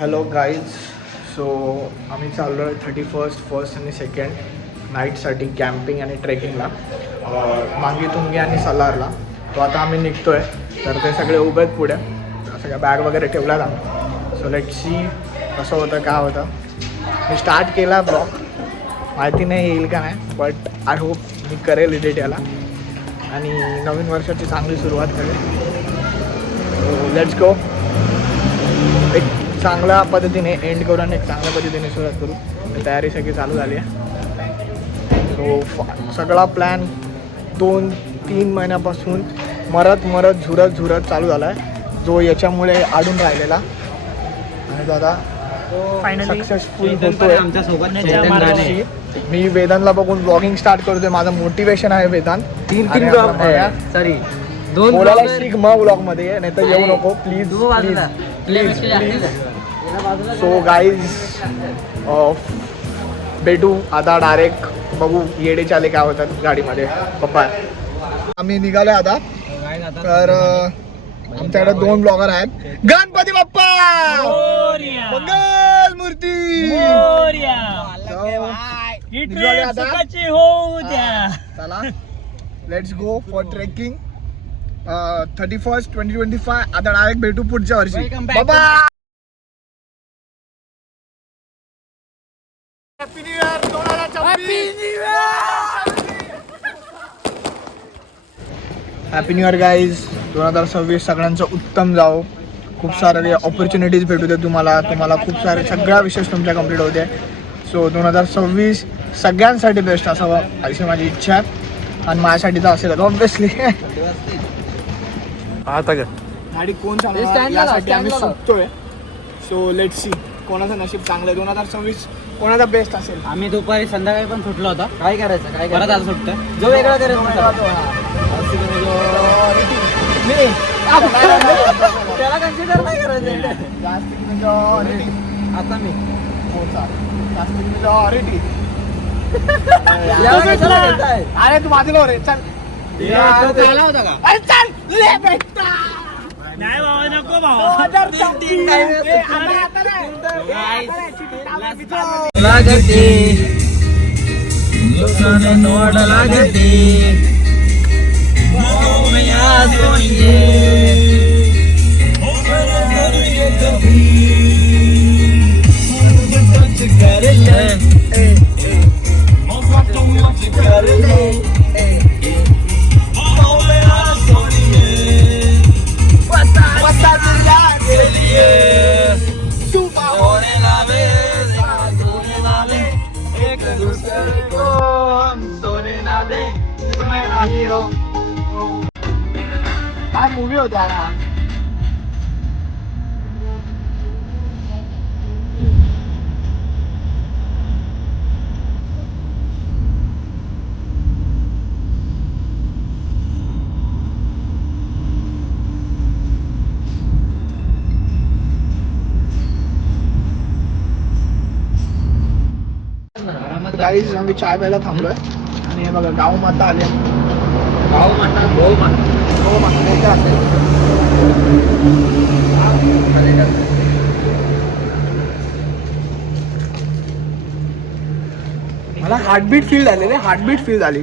Hello guys. So आम्ही चाललो आहे 31st आणि 2nd नाईटसाठी कॅम्पिंग आणि ट्रेकिंगला मांगी तुंगी आणि सलारला. तो आता आम्ही निघतो आहे. तर ते सगळे उभे आहेत पुढे, सगळ्या बॅग वगैरे ठेवल्यात आम्ही. सो लेट्स सी कसं होतं काय होतं. मी स्टार्ट केला ब्लॉग, माहिती नाही येईल का नाही, बट आय होप मी करेल एडिट याला आणि नवीन वर्षाची चांगली सुरुवात करेल. So let's go. एक चांगल्या पद्धतीने एंड करू आणि एक चांगल्या पद्धतीने सुरुवात करू. तयारी सगळी चालू झाली आहे. सो सगळा प्लॅन 2-3 महिन्यापासून मरत झुरत चालू झाला आहे, जो याच्यामुळे अडून राहिलेला आणि तो आता सक्सेसफुल होतोय आमच्यासोबत. मी वेदांतला बघून ब्लॉगिंग स्टार्ट करतोय. माझं मोटिवेशन आहे वेदांत. 3 सॉरी 2 बोलायला शिक मग ब्लॉग मध्ये, नाही तर येऊ नको please please please. So guys भेटू आता डायरेक्ट. बघू येडे चाले काय होतात गाडीमध्ये. पप्पा आम्ही निघालो आता. तर आमच्याकडे 2 ब्लॉगर आहेत. गणपती बाप्पा मंगल मूर्ती. चला let's go for trekking 31st 2025. आता डायरेक्ट भेटू पुढच्या वर्षी. बाबा happy new year 2026. Happy new year guys. 2026 सगळ्यांचं उत्तम जाओ. खूप सारे ऑपॉर्च्युनिटीज भेटू दे तुम्हाला खूप सारे सगळ्या विशेष तुमच्या कंप्लीट होते. सो 2026 सगळ्यांसाठी बेस्ट असावं अशी माझी इच्छा आहे आणि माझ्यासाठी तर असेल ऑब्विसली. आता गाडी कोण चालवणार यासाठी आम्ही सुटतोय. सो लेट्स सी कोणाचं नशीब चांगलं आहे. 2026 कोणाचा बेस्ट असेल. आम्ही दुपारी संध्याकाळी पण सुटलो होता. काय करायचं काय परत आता सुटतोय. जो वेगळा करायचं त्याला कन्सिडर नाही करायचं. आता मी अरे तू माझं रे चल. होता का? अरे चल ले बेटा. नाही बाबा नको भाऊ. लागते लोकांना नोड लागते काय मूवी होता ना. गाईज आम्ही चाय प्यायला थांबलोय आणि हे बघा गाव माता आले. भाऊ माता भाऊ माता मला हार्टबीट फील झाले रे. हार्टबीट फील झाली.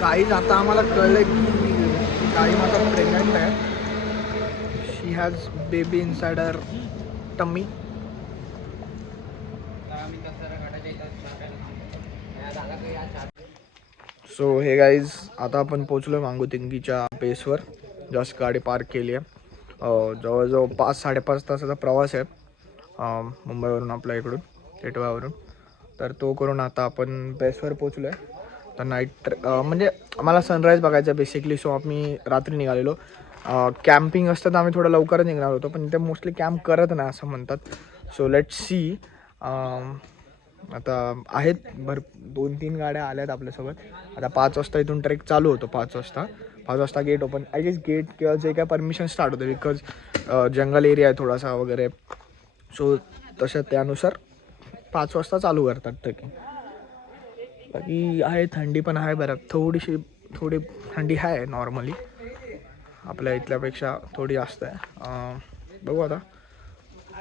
गाईज आता आम्हाला कळलं की गाई माता प्रेग्नंट आहे. She has baby inside her tummy. So hey guys आता आपण पोचलो मांगुतिंगीच्या बेसवर. जस्ट गाडी पार्क केली आहे. जवळजवळ 5-5.5 तासाचा प्रवास आहे मुंबईवरून आपल्या इकडून टेटवावरून. तर तो करून आता आपण बेसवर पोचलो आहे. तर नाईट म्हणजे आम्हाला सनराईज बघायचा आहे बेसिकली. सो आम्ही रात्री निघालेलो. कॅम्पिंग असतं तर आम्ही थोडं लवकरच निघणार होतो, पण इथे मोस्टली कॅम्प करत नाही असं म्हणतात. So let's see. आता आहेत 2-3 गाड्या आल्यात आपल्यासोबत. आता 5 वाजता इथून ट्रेक चालू होतो. 5 वाजता gate open. I guess gate किंवा जे काय परमिशन स्टार्ट होतं, बिकॉज जंगल एरिया आहे थोडासा वगैरे. सो तशा त्यानुसार 5 वाजता चालू करतात ट्रेकिंग. बाकी आहे थंडी पण आहे बरं. थोडी थंडी आहे नॉर्मली. आपल्या इथल्यापेक्षा थोडी जास्त आहे. बघू आता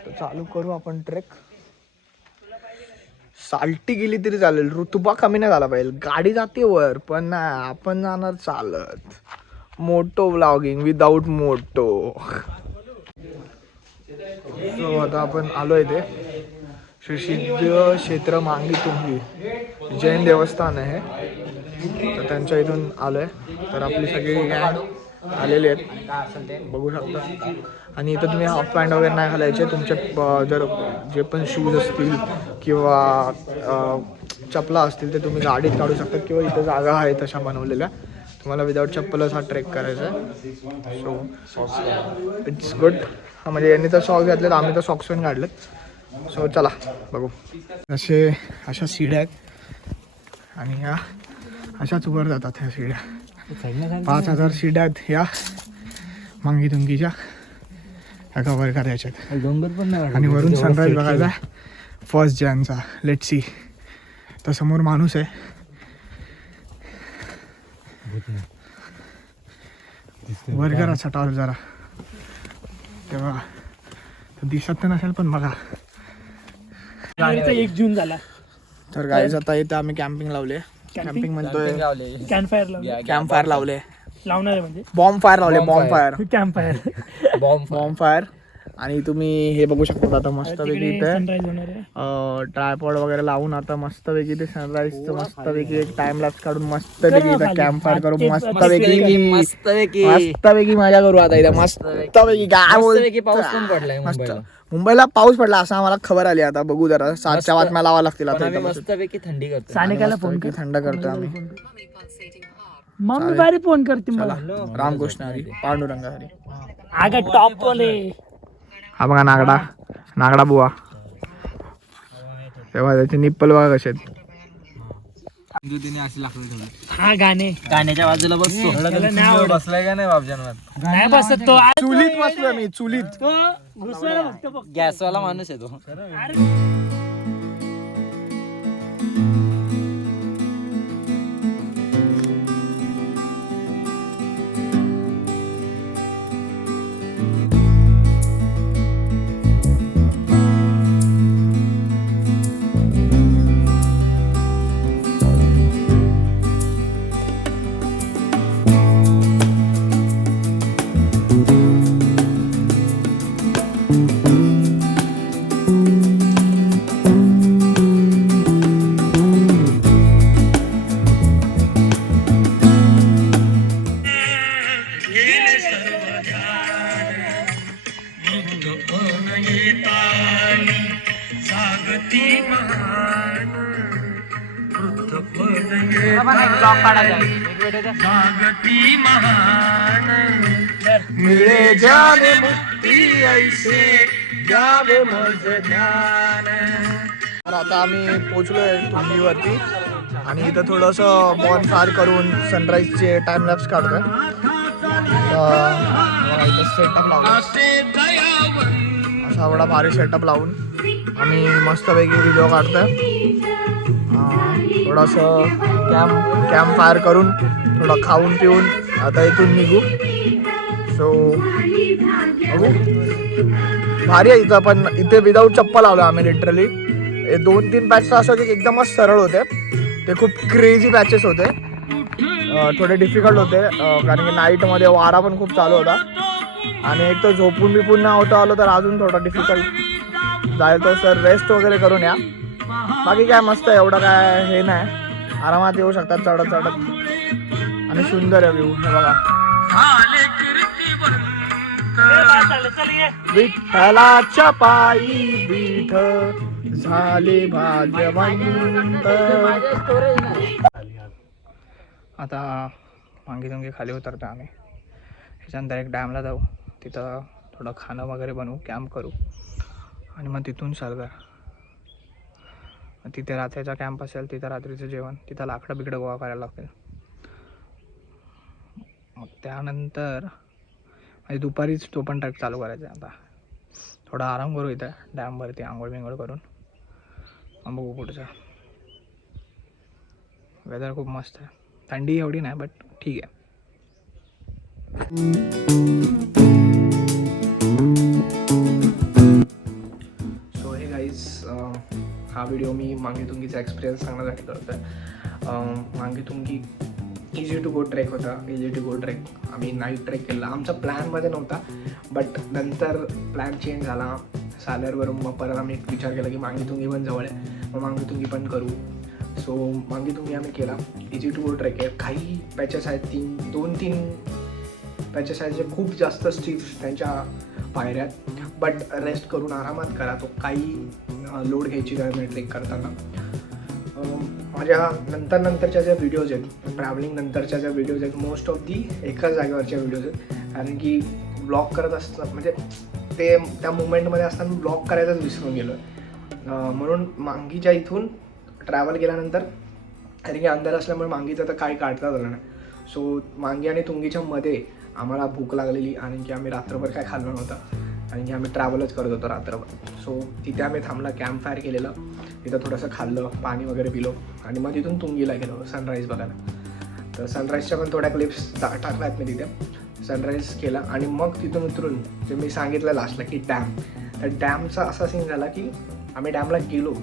तर चालू करू आपण ट्रेक. साल्टी गेली तरी चालेल, ऋतुबा कमी नाही झाला पाहिजे. गाडी जाते वर पण नाही, आपण जाणार चालत. Moto vlogging without moto. So आता आपण आलोय ते श्री सिद्ध क्षेत्र मांगी तुंगी जैन देवस्थान आहे, तर त्यांच्या इथून आलोय. तर आपली सगळी गँग आलेली आहेत, बघू शकता. आणि इथं तुम्ही हाफ पॅन्ट वगैरे नाही घालायचे. तुमचे जर जे पण शूज असतील किंवा चपला असतील ते तुम्ही गाडीत काढू शकता, किंवा इथं जागा आहे तशा बनवलेल्या. तुम्हाला विदाऊट चप्पलच हा ट्रेक करायचा आहे. So it's good. म्हणजे यांनी तर सॉक्स घातलेत, आम्ही तर सॉक्स पण काढलेत. सो चला बघू. अशा सीड्या आहेत आणि ह्या अशाच वर जातात. ह्या सीड्या 5000 सीड्या आहेत ह्या मांगी तुंगीच्या. ह्या कव्हर करायच्यात. डोंगर पण नाही आणि वरून सनराईज बघायचा 1 जानेचा. Let's see. तर समोर माणूस आहे, वर करायचा टॉर जरा, तेव्हा दिसत तर नसेल पण बघा. 1 जून झाला. तर गाईज आता इथं आम्ही कॅम्पिंग लावले. कॅम्पिंग म्हणतोय, कॅम्पफायर लावले. कॅम्प फायर लावले. लावणार आहे म्हणजे बॉम्ब फायर लावले. Bomb fire. Campfire. Bomb fire. आणि तुम्ही हे बघू शकता आता मस्तपैकी इथे सनराईज होणार आहे. ट्रायपॉड वगैरे लावून आता मस्तपैकी ते सनराईजचं मस्तपैकी एक टाइम लॅप्स काढून मस्तपैकी इथं कॅम्प फायर करू. मस्तपैकी मजा करू आता इथं. मस्तपैकी काय बोल. पाऊस पण पडलाय मस्त. मुंबईला पाऊस पडला असं आम्हाला खबर आली. आता बघू जरा 7च्या बातम्या लावा लागतील आता. मस्तपैकी थंडी करतो. सानिकाला फोन कर. थंड करतोय आम्ही. मम्मी बारी फोन करते मला. रामकृष्ण हरी, पांडुरंग हरी. आगा टॉप वाले. हा बघा नागडा बुवा. तेव्हा त्याचे निप्पल बघा कसे आहेत. हा गाण्याच्या बाजूला बसतो. बसलाय का नाही बाबजांवर? नाही बसत तो. चुलीत बसलोय मी, चुलीत. घुसवायला फक्त बघ. गॅसवाला माणूस आहे तो. मिळे जाने मुक्ती ऐसे गावे मज ध्यान. तर आता आम्ही पोचलोय तुंगीवरती आणि इथं थोडंसं बॉन फायर करून सनराईजचे टाइम लॅप्स काढतोय. इथं सेटअप लावला असा एवढा भारी सेटअप लावून आम्ही मस्तपैकी व्हिडिओ काढतोय. थोडंसं कॅम्प फायर करून थोडं खाऊन पिऊन आता इथून निघू. सो बघू. भारी आहे इथं, पण इथे विदाऊट चप्पल लावलं आम्ही लिटरली. 2-3 पॅचेस असं होते की एकदमच सरळ होते, ते खूप क्रेझी पॅचेस होते. थोडे डिफिकल्ट होते कारण की नाईटमध्ये वारा पण खूप चालू होता आणि एक तर झोपून बिपून नाही होतं आलं तर अजून थोडं डिफिकल्ट जायचं. तर सर रेस्ट वगैरे करून या. बाकी काय मस्त आहे, एवढं काय हे नाही, आरामात येऊ शकतात चढत आणि सुंदर आहे व्ह्यू. हे बघा विठ्ठलाच्या पायी विठ झाले भाग्यवंत. आता मांगी तुंगी खाली उतरतो आम्ही. ह्याच्यानंतर एक डॅमला जाऊ, तिथं थोडं खाणं वगैरे बनवू, कॅम्प करू आणि मग तिथून सरदार. तिथे रात्रीचा कॅम्प असेल, तिथं रात्रीचं जेवण, तिथं लाकडं बिकडं गोळा करायला लागतील. मग त्यानंतर म्हणजे दुपारीच तो पण ट्रॅक चालू करायचा आहे. आता थोडा आराम करू इथं डॅमवरती, आंघोळ बिंघोळ करून मग बघू पुढचं. वेदर खूप मस्त आहे, थंडी एवढी नाही बट ठीक आहे. सो हे गाईज, हा व्हिडिओ मी मांगीतुंगीचा एक्सपिरियन्स सांगण्यासाठी करतो आहे. Mangitungi easy to go trek होता. इझी टू गो ट्रेक आम्ही नाईट ट्रेक केला. आमचा प्लॅनमध्ये नव्हता, बट नंतर प्लॅन चेंज झाला सालरवरून. मग परत आम्ही एक विचार केला की मांगीतुंगी पण जवळ आहे, मग मांगीतुंगी पण करू. सो मांगीतुंगी आम्ही केला. इझी टू गो ट्रेक आहे. काही पॅचेस आहेत, 2-3 पॅचेस आहेत जे खूप जास्त स्टीफ त्यांच्या पायऱ्यात, बट रेस्ट करून आरामात करा. तो काही लोड घ्यायची गरज नाही ट्रेक करताना. माझ्या नंतरच्या ज्या व्हिडिओज आहेत, ट्रॅव्हलिंग नंतरच्या ज्या व्हिडिओज आहेत, मोस्ट ऑफ दी एकाच जागेवरच्या व्हिडिओज आहेत. कारण की ब्लॉग करत असताना म्हणजे ते त्या मुवमेंटमध्ये असताना ब्लॉग करायचाच विसरून गेलो आहे. म्हणून मांगीच्या इथून ट्रॅव्हल केल्यानंतर, कारण की अंधार असल्यामुळे मांगीचं तर काही काढता आलं नाही. सो मांगी आणि तुंगीच्या मध्ये आम्हाला भूक लागलेली, आणि की आम्ही रात्रभर काय खाल्लं नव्हतं, आणि की आम्ही ट्रॅव्हलच करत होतो रात्रभर. सो तिथे आम्ही थांबला, कॅम्प फायर केलेलं, तिथं थोडंसं खाल्लं, पाणी वगैरे पिलो, आणि मग तिथून तुंगीला गेलो सनराईज बघायला. तर सनराईजच्या पण थोड्या क्लिप्स टाकल्या आहेत मी तिथे. सनराईज केला आणि मग तिथून उतरून जे मी सांगितलं लास्टला की डॅम, तर डॅमचा असा सीन झाला की आम्ही डॅमला गेलो,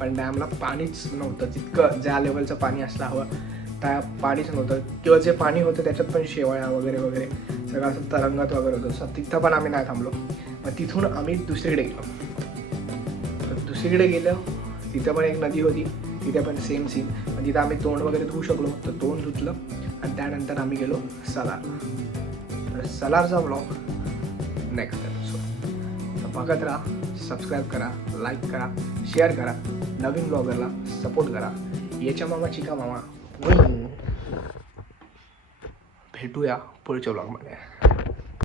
पण डॅमला पाणीच नव्हतं. जितकं ज्या लेवलचं पाणी असलं हवं त्या पाणीच नव्हतं, किंवा जे पाणी होतं त्याच्यात पण शेवाळ्या वगैरे वगैरे सगळं असं तरंगत वगैरे होतं. सो तिथं पण आम्ही नाही थांबलो. मग तिथून आम्ही दुसरीकडे गेलो. तर दुसरीकडे गेलो, तिथं पण एक नदी होती, तिथे पण सेम सीन. पण तिथं आम्ही तोंड वगैरे धुवू शकलो, तर तोंड धुतलं, आणि त्यानंतर आम्ही गेलो सलारला. तर सलारचा ब्लॉग नेक्स्ट एपिसोड. तर बघत राहा, सबस्क्राईब करा, लाईक करा, शेअर करा, नवीन ब्लॉगरला सपोर्ट करा. याच्या मामा चिका मामा. भेटूया पुढच्या ब्लॉगमध्ये.